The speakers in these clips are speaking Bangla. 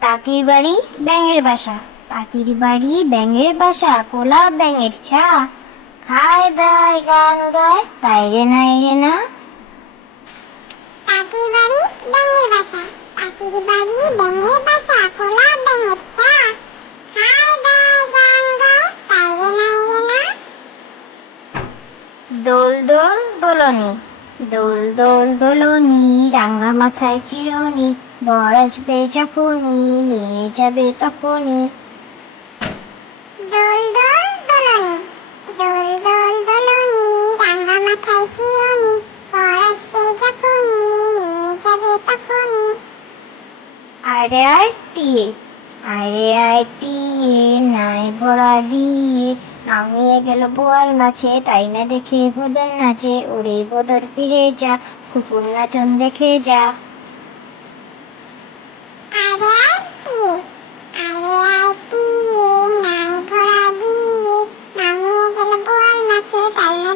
তাঁতির বাড়ি ব্যাঙের বাসা। তাঁতির বাড়ি ব্যাঙের বাসা কোলা ব্যাঙের ছা খায় দায় গান গায় তাই রে নাই রে না। তাঁতির বাড়ি ব্যাঙের বাসা। তাঁতির বাড়ি ব্যাঙের বাসা কোলা ব্যাঙের ছা খায় দায় গান গায় তাই রে নাই রে না। দোল দোল দোলনি। দোল দোল দোলনি রাঙা মাথায় চিরনি বর আসবে যখনই নিয়ে যাবে তখনই। দোল দোল দোলনি দোল দোল দোলনি রাঙা মাথায় চিরনি বর আসবে যখনই নিয়ে যাবে তখনই। আরে আয় টিয়ে আরে টিয়ে নাই ভরা দিয়ে। নামিয়ে গেল বোয়াল মাছে, তাই না দেখে বদল নাচে। ওরে বদল ফিরে যা, কুকুর নাচন দেখে যা।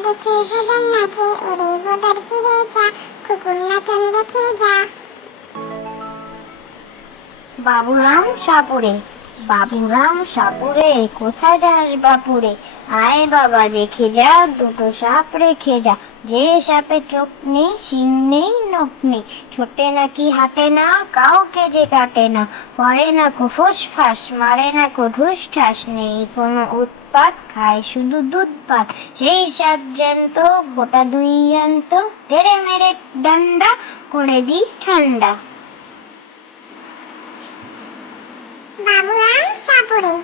দেখে বদল নাচে। ওরে বদল ফিরে যা, কুকুর নাচন দেখে যা। বাবুরাম সাপুরে বাবুরাম সাপুরে, কোথায় যাস বাপুরে? আয় বাবা, দেখে যা, দুটো সাপ রেখে যা। যে সাপে চোখ নেই, শিং নেই, নখ নেই, ছোটে নাকি হাঁটে না, কাউকে যে কাটে না। করে না কো ফাঁস, মারে না কো ঢুস ঠাস, নেই কোনো উৎপাত, খায় শুধু দুধ পাত। সেই সাপ জ্যান্ত, গোটা দুই জ্যান্ত তেরে মেরে ডান্ডা, করে দি ঠান্ডা বাবুরাম সাপুরে।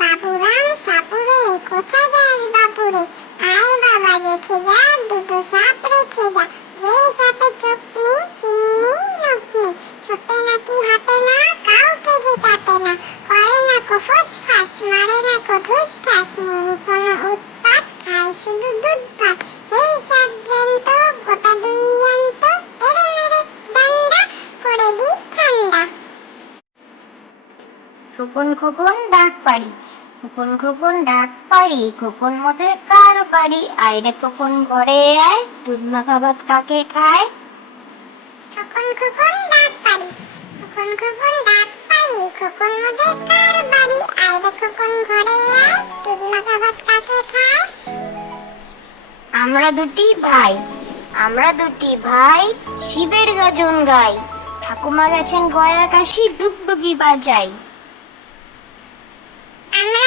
বাবুরাম সাপুরে, কোথায় যাস বাপুরে আয় বাবা, দেখে যা, দুটো সাপ রেখে যা। যে সাপে চোখ নেই শিং নেই নখ নেই। ছোটে নাকি হাঁটে না, কাউকে যে কাটে না। করে না কো ফাঁস মারে না কো ঢুস ঠাস নেই কোনো উৎপাত, খায় শুধু দুধ ভাত সেই সাপ জ্যান্ত, গোটা দুই জ্যান্ত তেরে মেরে ডান্ডা করে দি ঠান্ডা। খোকন খোকন ডাক পারি খোকন খোকন ডাক পারি খোকন মোটে কার বাড়ি? আইরে খোকন ঘরে আয় দুধ মাখা ভাত কাকে খায়? খোকন খোকন ডাক পারি খোকন খোকন ডাক পারি খোকন মোটে কার বাড়ি? আইরে খোকন ঘরে আয় দুধ মাখা ভাত কাকে খায়? আমরা দুটি ভাই। আমরা দুটি ভাই শিবের গজন গাই। ঠাকুমা গেছেন গয়া কাশি ডুগডুগি বাজাই। আমরা